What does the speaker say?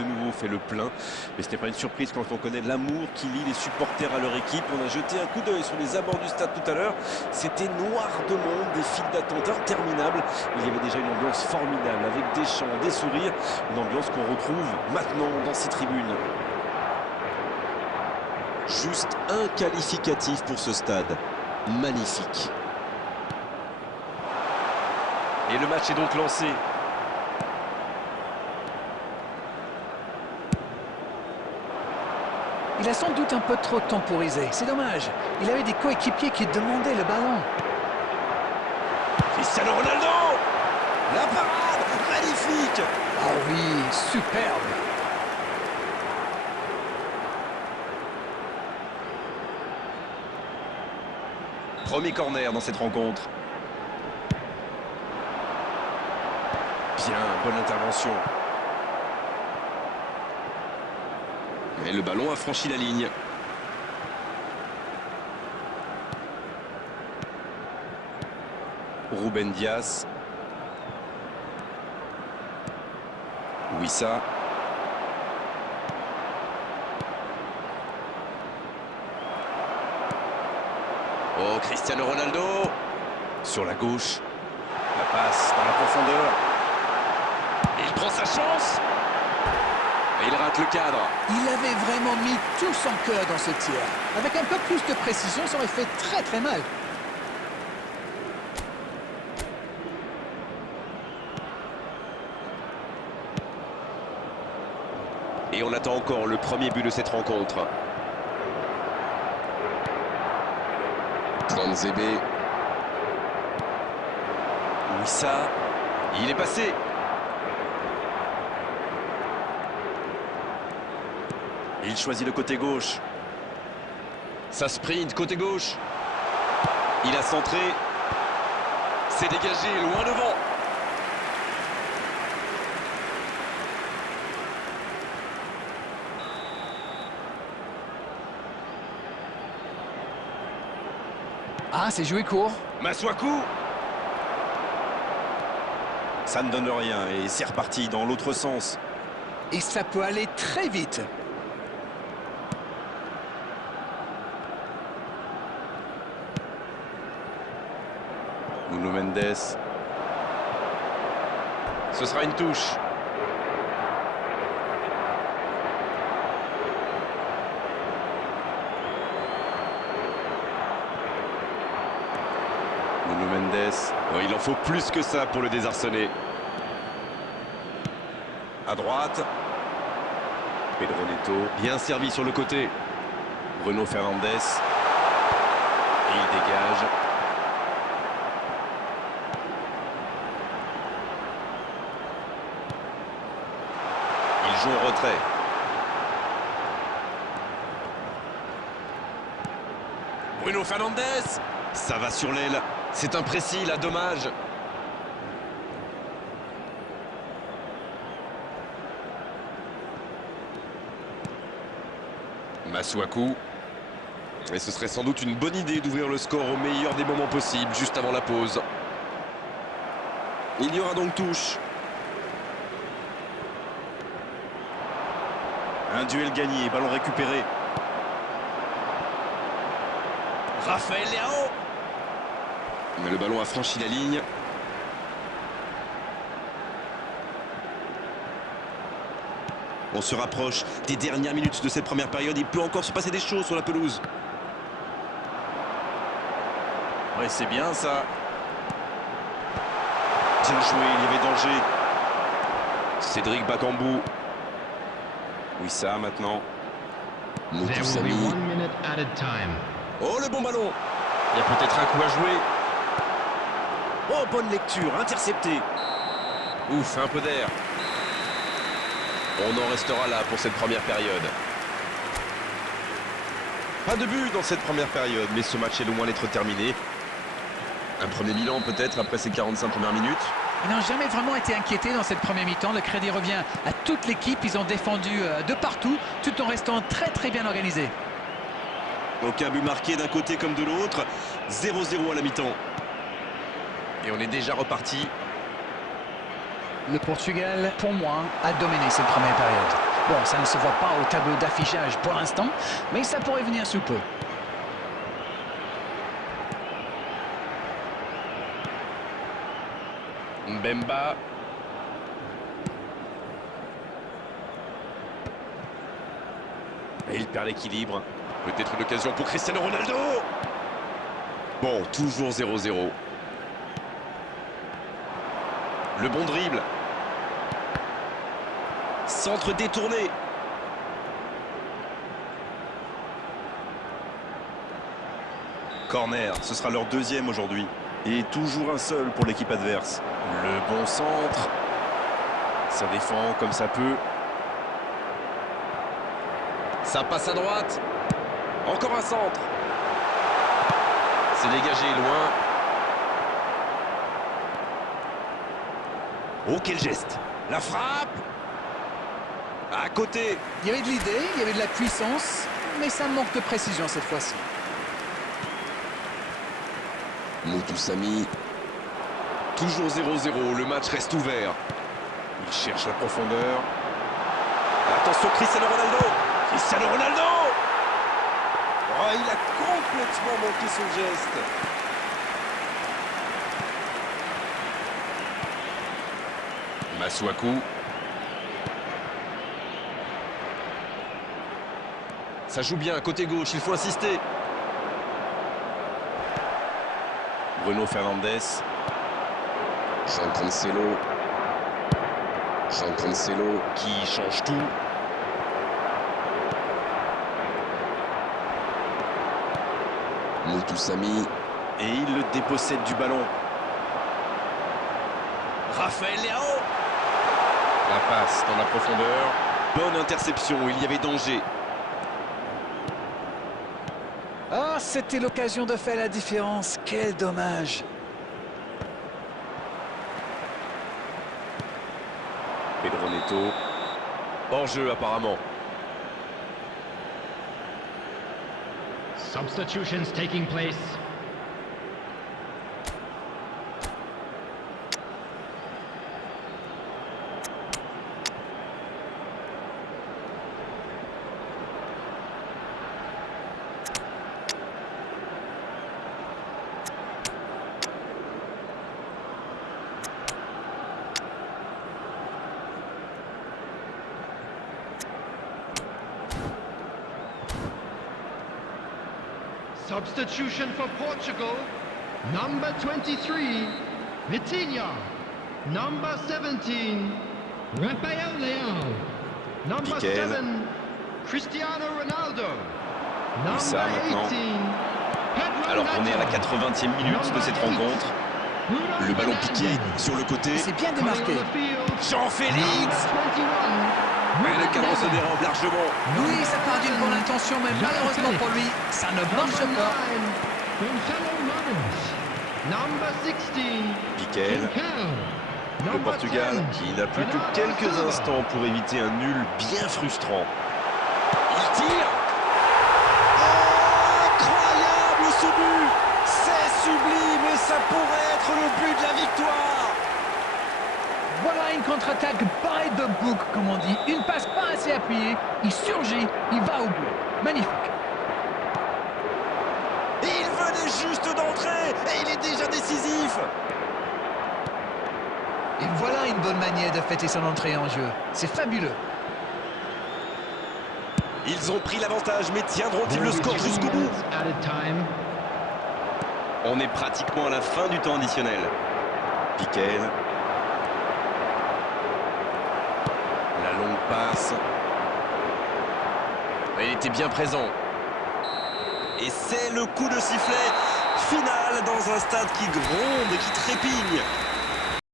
de nouveau fait le plein. Mais ce n'est pas une surprise quand on connaît l'amour qui lie les supporters à leur équipe. On a jeté un coup d'œil sur les abords du stade tout à l'heure. C'était noir de monde, des files d'attente interminables. Il y avait déjà une ambiance formidable avec des chants, des sourires. Une ambiance qu'on retrouve maintenant dans ces tribunes. Juste un qualificatif pour ce stade. Magnifique. Et le match est donc lancé. Il a sans doute un peu trop temporisé. C'est dommage. Il avait des coéquipiers qui demandaient le ballon. Cristiano Ronaldo! La parade! Magnifique! Ah oui, superbe. Premier corner dans cette rencontre. Bien, bonne intervention. Et le ballon a franchi la ligne. Ruben Dias. Wissa. Oh, Cristiano Ronaldo. Sur la gauche. La passe dans la profondeur. Il prend sa chance. Et il rate le cadre. Il avait vraiment mis tout son cœur dans ce tir. Avec un peu plus de précision, ça aurait fait très très mal. Et on attend encore le premier but de cette rencontre. Zébé. Wissa. Il est passé. Il choisit le côté gauche. Ça sprint, côté gauche. Il a centré. C'est dégagé, loin devant. Ah, c'est joué court. Masuaku. Ça ne donne rien et c'est reparti dans l'autre sens. Et ça peut aller très vite. Nuno Mendes. Ce sera une touche. Nuno Mendes. Oh, il en faut plus que ça pour le désarçonner. À droite. Pedro Neto. Bien servi sur le côté. Bruno Fernandes. Et il dégage. Il joue en retrait. Bruno Fernandes. Ça va sur l'aile. C'est imprécis, là, dommage. Masuaku. Et ce serait sans doute une bonne idée d'ouvrir le score au meilleur des moments possibles, juste avant la pause. Il y aura donc touche. Un duel gagné, ballon récupéré. Raphaël Leao. Mais le ballon a franchi la ligne. On se rapproche des dernières minutes de cette première période. Il peut encore se passer des choses sur la pelouse. Ouais, c'est bien ça. Bien joué, il y avait danger. Cédric Bakambu. Wissa maintenant. Moutoussamy. Oh, le bon ballon. Il y a peut-être un coup à jouer. Oh, bonne lecture, intercepté. Ouf, un peu d'air. On en restera là pour cette première période. Pas de but dans cette première période, mais ce match est loin d'être terminé. Un premier bilan peut-être après ces 45 premières minutes. Ils n'ont jamais vraiment été inquiétés dans cette première mi-temps. Le crédit revient à toute l'équipe. Ils ont défendu de partout, tout en restant très très bien organisés. Aucun but marqué d'un côté comme de l'autre. 0-0 à la mi-temps. Et on est déjà reparti. Le Portugal, pour moi, a dominé cette première période. Bon, ça ne se voit pas au tableau d'affichage pour l'instant, mais ça pourrait venir sous peu. Mbemba. Et il perd l'équilibre. Peut-être une occasion pour Cristiano Ronaldo. Bon, toujours 0-0. Le bon dribble. Centre détourné. Corner, ce sera leur deuxième aujourd'hui. Et toujours un seul pour l'équipe adverse. Le bon centre. Ça défend comme ça peut. Ça passe à droite. Encore un centre. C'est dégagé loin. Oh, quel geste. La frappe. À côté. Il y avait de l'idée, il y avait de la puissance, mais ça manque de précision cette fois-ci. Moutou Samy. Toujours 0-0, le match reste ouvert. Il cherche la profondeur. Attention, Cristiano Ronaldo. Cristiano Ronaldo. Oh, il a complètement manqué son geste. Masuaku. Ça joue bien, côté gauche, il faut insister. Bruno Fernandes. Jean Cancelo. Jean Cancelo qui change tout. Moutou Samy. Et il le dépossède du ballon. Raphaël Leao. La passe dans la profondeur. Bonne interception, il y avait danger. Ah, c'était l'occasion de faire la différence. Quel dommage. Pedro Neto. Hors-jeu apparemment. Substitutions taking place. Substitution for Portugal. Number 23, Vitinha. Number 17, Rafael Leao. Number Piquel. 7, Cristiano Ronaldo. Ça, Number maintenant. 18, Pedro Alors qu'on est à la Neto. 80e minute de cette rencontre. Le ballon piqué sur le côté. C'est bien démarqué. Jean-Félix. Mais le cadre se dérobe largement. Oui, ça part d'une bonne intention, mais malheureusement pour lui, ça ne marche pas. Number 16, Piquel. Le Number Portugal 10, qui n'a plus que Bernardo quelques Silva. instants pour éviter un nul bien frustrant. Il tire. Incroyable ce but. C'est sublime et ça pourrait être le but de la victoire. Voilà une contre-attaque by the book, comme on dit. Une passe pas assez appuyée, il surgit, il va au bout. Magnifique. Il venait juste d'entrer et il est déjà décisif. Et voilà une bonne manière de fêter son entrée en jeu. C'est fabuleux. Ils ont pris l'avantage, mais tiendront-ils le score jusqu'au bout? On est pratiquement à la fin du temps additionnel. Piquel. La longue passe. Il était bien présent. Et c'est le coup de sifflet final dans un stade qui gronde et qui trépigne.